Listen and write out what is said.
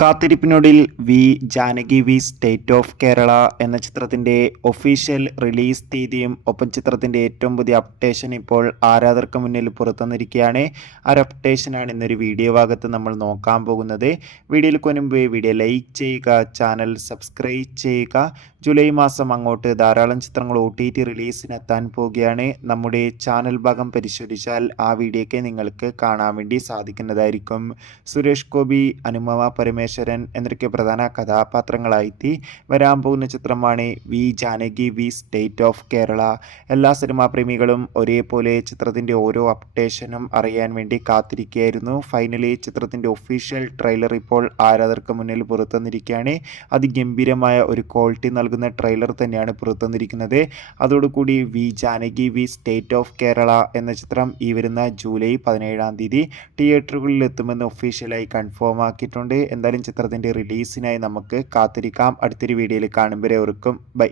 കാത്തിരിപ്പിനൊടുവിൽ Janaki state of Kerala എന്ന ചിത്രത്തിൻ്റെ official release തീയതിയും ഒപ്പം ചിത്രത്തിൻ്റെ ഏറ്റവും പുതിയ അപ്ഡേഷൻ ഇപ്പോൾ ആരാധകർക്ക് മുന്നിൽ പുറത്തുവന്നിരിക്കുകയാണ്. ആ ഒരു അപ്ഡേഷനാണ് ഇന്നൊരു വീഡിയോ ഭാഗത്ത് നമ്മൾ നോക്കാൻ പോകുന്നത്. വീഡിയോയിൽ മുൻപ് വീഡിയോ ലൈക്ക് ചെയ്യുക, ചാനൽ സബ്സ്ക്രൈബ് ചെയ്യുക. ജൂലൈ മാസം അങ്ങോട്ട് ധാരാളം ചിത്രങ്ങൾ OTT റിലീസിനെത്താൻ പോവുകയാണ്. നമ്മുടെ ചാനൽ ഭാഗം പരിശോധിച്ചാൽ ആ വീഡിയോയ്ക്ക് നിങ്ങൾക്ക് കാണാൻ വേണ്ടി സാധിക്കുന്നതായിരിക്കും. സുരേഷ് ഗോപി, അനുപമ പരമേശ്വരൻ എന്നൊക്കെ പ്രധാന കഥാപാത്രങ്ങളായി വരാൻ പോകുന്ന ചിത്രമാണ് ജാനകി സ്റ്റേറ്റ് ഓഫ് കേരള. എല്ലാ സിനിമാ പ്രേമികളും ഒരേപോലെ ചിത്രത്തിൻ്റെ ഓരോ അപ്ഡേഷനും അറിയാൻ വേണ്ടി കാത്തിരിക്കുകയായിരുന്നു. ഫൈനലി ചിത്രത്തിൻ്റെ ഒഫീഷ്യൽ ട്രെയിലർ ഇപ്പോൾ ആരാധകർക്ക് മുന്നിൽ പുറത്തുവന്നിരിക്കുകയാണ്. അതിഗംഭീരമായ ഒരു ക്വാളിറ്റി നൽകുന്ന ട്രെയിലർ തന്നെയാണ് പുറത്തുവന്നിരിക്കുന്നത്. അതോടുകൂടി ജാനകി സ്റ്റേറ്റ് ഓഫ് കേരള എന്ന ചിത്രം ഈ വരുന്ന ജൂലൈ 17-ാം തീയതി തിയേറ്ററുകളിൽ എത്തുമെന്ന് ഒഫീഷ്യലായി കൺഫേം ആക്കിയിട്ടുണ്ട്. എന്തായാലും ചിത്രത്തിൻ്റെ റിലീസിനായി നമുക്ക് കാത്തിരിക്കാം. അടുത്തൊരു വീഡിയോയിൽ കാണും വരെ ബൈ.